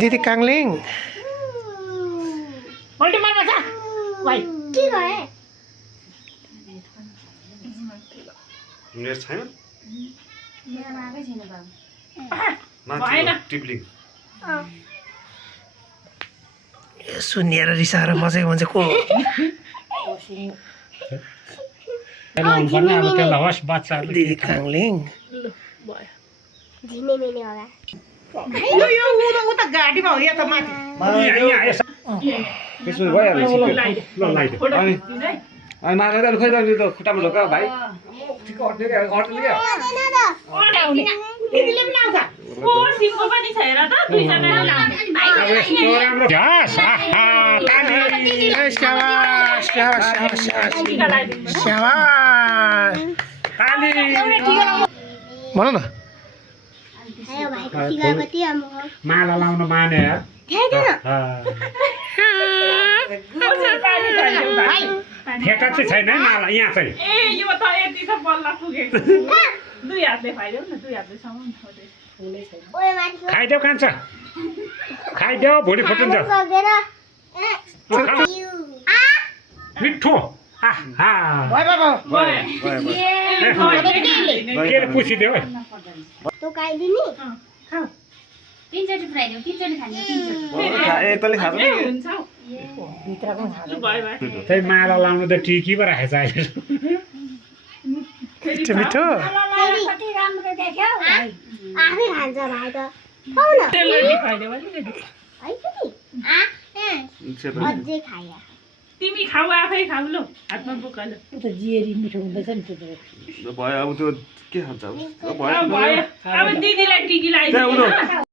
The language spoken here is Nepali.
दिदी काङलिङ उल्टी मार्नु छ भाइ के भए नेट छैन मेरोमा आएकै छैन बाबु माथि टिप्लिङ सुनेर रिसाएर बसेको मान्छे को हो? अब त्यसलाई होस् बच्चाहरू दिदी काङलिङ झिने मिने होला ऊ त गाडीमा हो या त माथि त्यसपछि भइहाल्छ अनि मारेर खै त खुट्टामा ढोका भाइ ठिक अट्ने क्या अट्ने क्या दिदीले पनि लाउँछ ओ सिमको पनि छ हेर त दुईजना लाउने झ्यास स्याबास स्याबास स्याबास स्याबास भन न आयो भाइको टिका कति राम्रो हो माला लाउन माने यार ठेटा चाहिँ छैन है माला यहाँ चाहिँ ए यो त यति त बल्ल पुगेको दुई हातले खाइदेऊ न दुई हातले सम्म ओए माथिको खाइदेऊ कान्छ खाइदेऊ भुँडी फुटिन्छ सक्दैन मिठो के पुछिदेऊ है तँ खाइदिने तीनचोटि फ्राइदेऊ तीनचोटि खाने तीनचोटि एकताले खाँदैन हुन्छ भयो त्यही माला लाउनु त टिकी पो राखेछ अहिले मिठो मिठो कति राम्रो देख्यौ आफै खान्छ भाइ त खाऊ न तेलले खाइदेऊ अलिकति है त नि अझै खाया तिमी खाऊ आफै खाऊ ल हातमा बोकाल भयो अब त्यो के खान्छ अब भयो अब दिदीलाई टिकी लगाइदिनु